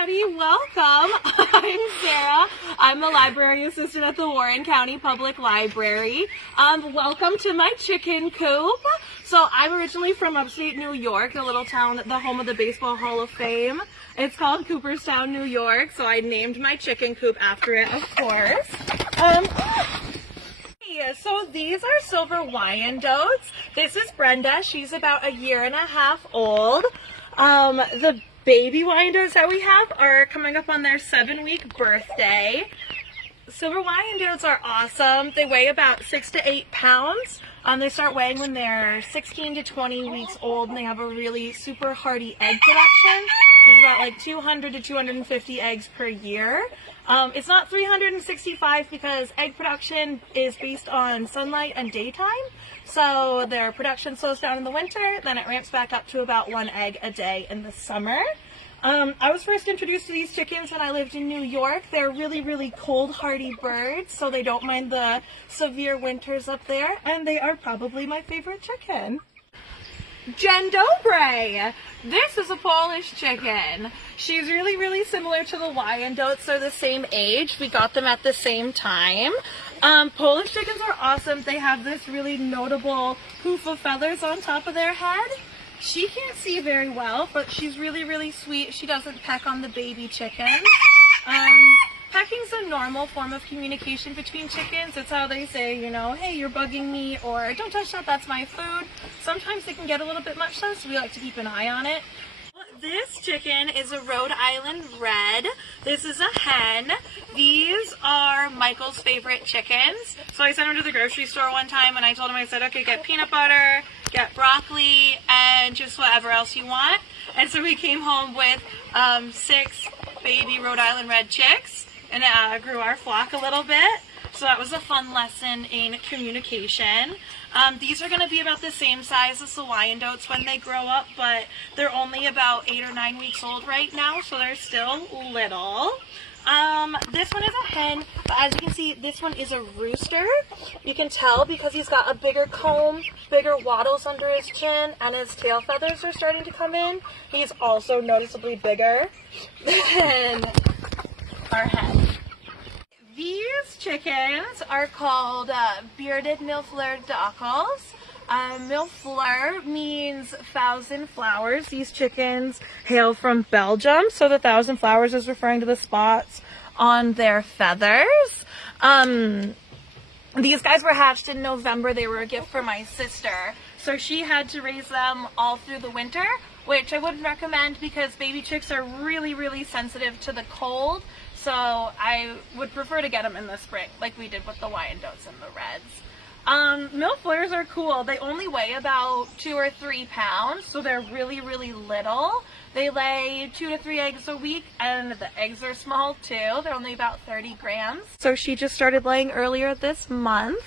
everybody, welcome. I'm Sara. I'm the library assistant at the Warren County Public Library. Welcome to my chicken coop. So I'm originally from upstate New York, a little town, the home of the Baseball Hall of Fame. It's called Cooperstown, New York, so I named my chicken coop after it, of course. So these are silver Wyandots. This is Brenda. She's about 1.5 years old. The baby Wyandots that we have are coming up on their 7-week birthday. Silver Wyandots are awesome. They weigh about 6 to 8 pounds. They start weighing when they're 16 to 20 weeks old, and they have a really super hearty egg production. There's about like 200 to 250 eggs per year. It's not 365 because egg production is based on sunlight and daytime. So their production slows down in the winter, then it ramps back up to about 1 egg a day in the summer. I was first introduced to these chickens when I lived in New York. They're really, really cold, hardy birds, so they don't mind the severe winters up there, and they are probably my favorite chicken. Dzień dobry! This is a Polish chicken. She's really, really similar to the Wyandots. They're the same age. We got them at the same time. Polish chickens are awesome. They have this really notable hoof of feathers on top of their head. She can't see very well, but she's really, really sweet. She doesn't peck on the baby chickens. Pecking's a normal form of communication between chickens. It's how they say, you know, hey, you're bugging me, or don't touch that, that's my food. Sometimes they can get a little bit much though, so we like to keep an eye on it. This chicken is a Rhode Island Red. This is a hen. These are Michael's favorite chickens. So I sent him to the grocery store one time and I told him, I said, okay, get peanut butter, get broccoli, and just whatever else you want. And so we came home with 6 baby Rhode Island Red chicks, and grew our flock a little bit. So that was a fun lesson in communication. These are going to be about the same size as the Wyandots when they grow up, but they're only about 8 or 9 weeks old right now, so they're still little. This one is a hen, but as you can see, this one is a rooster. You can tell because he's got a bigger comb, bigger wattles under his chin, and his tail feathers are starting to come in. He's also noticeably bigger than our hen. These chickens are called bearded Milfur dockles. Milfur means 1,000 flowers. These chickens hail from Belgium, so the 1,000 flowers is referring to the spots on their feathers. These guys were hatched in November. They were a gift for my sister, so she had to raise them all through the winter, which I wouldn't recommend because baby chicks are really, really sensitive to the cold. So I would prefer to get them in the spring, like we did with the Wyandots and the Reds. Milfurs are cool. They only weigh about 2 or 3 pounds, so they're really, really little. They lay 2 to 3 eggs a week, and the eggs are small too. They're only about 30 grams. So she just started laying earlier this month.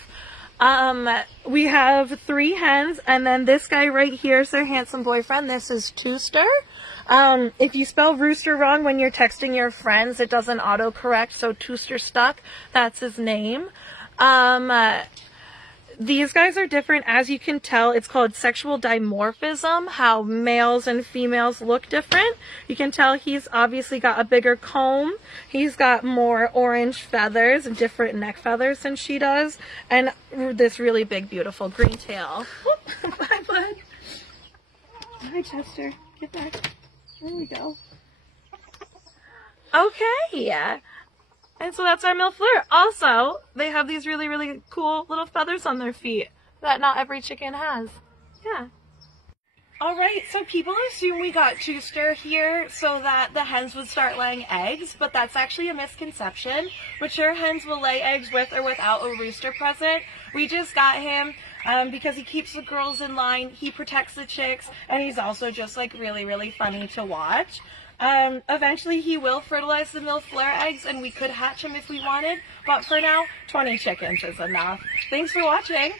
We have 3 hens, and then this guy right here is their handsome boyfriend. This is Rooster. If you spell Rooster wrong when you're texting your friends, it doesn't autocorrect, so Rooster stuck. That's his name. These guys are different. As you can tell, it's called sexual dimorphism, how males and females look different. You can tell he's obviously got a bigger comb. He's got more orange feathers, different neck feathers than she does, and this really big, beautiful green tail. Bye, bud. Hi, Chester. Get back. There we go. Okay. And so that's our Milfur. Also, they have these really, really cool little feathers on their feet that not every chicken has. Yeah. Alright, so people assume we got Rooster here so that the hens would start laying eggs, but that's actually a misconception. Mature hens will lay eggs with or without a rooster present. We just got him because he keeps the girls in line, he protects the chicks, and he's also just like really, really funny to watch. Eventually he will fertilize the Milfur eggs and we could hatch him if we wanted, but for now, 20 chickens is enough. Thanks for watching.